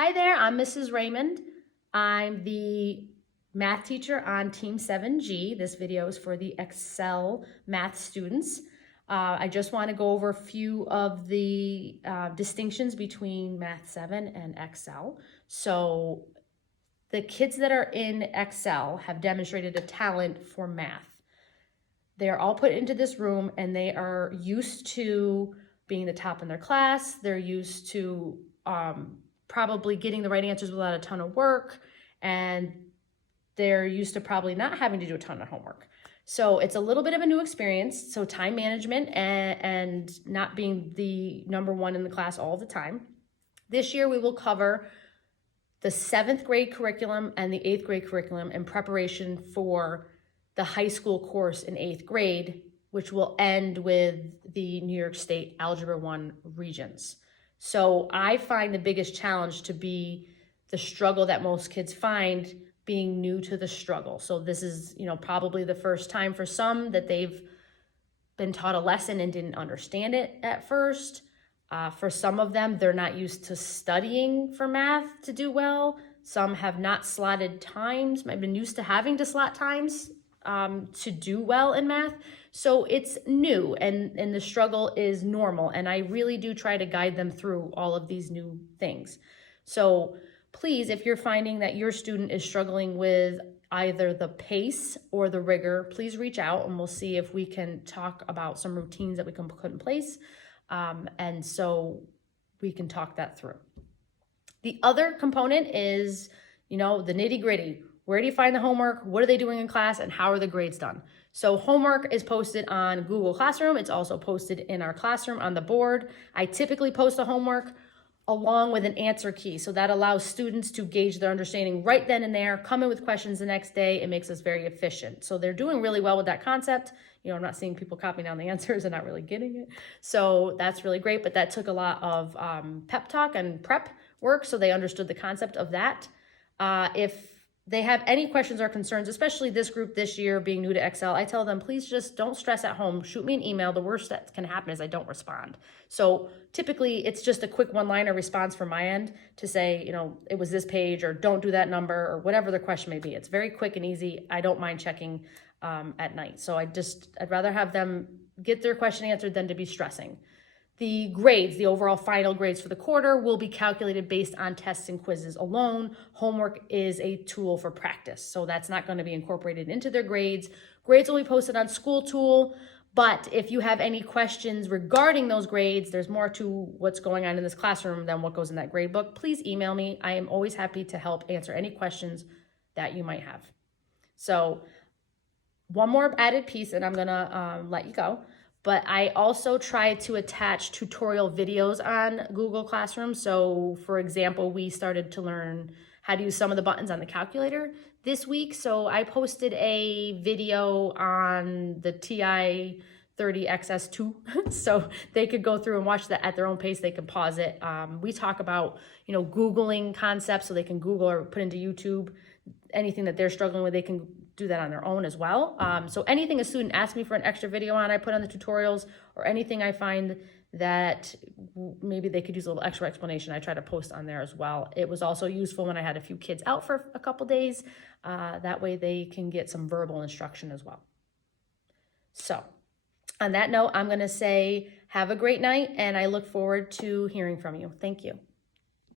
Hi there, I'm Mrs. Raymond. I'm the math teacher on Team 7G. This video is for the Excel math students. I just want to go over a few of the distinctions between Math 7 and Excel. So the kids that are in Excel have demonstrated a talent for math. They're all put into this room and they are used to being the top in their class. They're used to probably getting the right answers without a ton of work, and they're used to probably not having to do a ton of homework. So it's a little bit of a new experience. So time management and not being the number one in the class all the time. This year we will cover the 7th grade curriculum and the 8th grade curriculum in preparation for the high school course in 8th grade, which will end with the New York State Algebra 1 Regents. So I find the biggest challenge to be the struggle that most kids find being new to the struggle. So this is, probably the first time for some that they've been taught a lesson and didn't understand it at first. For some of them, they're not used to studying for math to do well. Some have not slotted times, might have been used to having to slot times to do well in math. So it's new and the struggle is normal. And I really do try to guide them through all of these new things. So please, if you're finding that your student is struggling with either the pace or the rigor, please reach out and we'll see if we can talk about some routines that we can put in place. And so we can talk that through. The other component is, the nitty gritty. Where do you find the homework? What are they doing in class? And how are the grades done? So homework is posted on Google Classroom. It's also posted in our classroom on the board. I typically post the homework along with an answer key. So that allows students to gauge their understanding right then and there, come in with questions the next day. It makes us very efficient. So they're doing really well with that concept. I'm not seeing people copying down the answers and not really getting it. So that's really great, but that took a lot of pep talk and prep work, so they understood the concept of that. If they have any questions or concerns, especially this group this year being new to Excel, I tell them, please just don't stress at home. Shoot me an email. The worst that can happen is I don't respond. So typically it's just a quick one-liner response from my end to say, it was this page, or don't do that number, or whatever the question may be. It's very quick and easy. I don't mind checking at night. So I'd rather have them get their question answered than to be stressing. The grades, the overall final grades for the quarter, will be calculated based on tests and quizzes alone. Homework is a tool for practice, so that's not going to be incorporated into their grades. Grades will be posted on School Tool, but if you have any questions regarding those grades, there's more to what's going on in this classroom than what goes in that grade book. Please email me. I am always happy to help answer any questions that you might have. So one more added piece, and I'm going to let you go. But I also try to attach tutorial videos on Google Classroom. So for example, we started to learn how to use some of the buttons on the calculator this week. So I posted a video on the TI 30XS2 so they could go through and watch that at their own pace. They could pause it. We talk about, Googling concepts, so they can Google or put into YouTube anything that they're struggling with. They can do that on their own as well. So anything a student asks me for an extra video on, I put on the tutorials, or anything I find that maybe they could use a little extra explanation, I try to post on there as well. It was also useful when I had a few kids out for a couple days. That way they can get some verbal instruction as well. So on that note, I'm going to say have a great night, and I look forward to hearing from you. Thank you.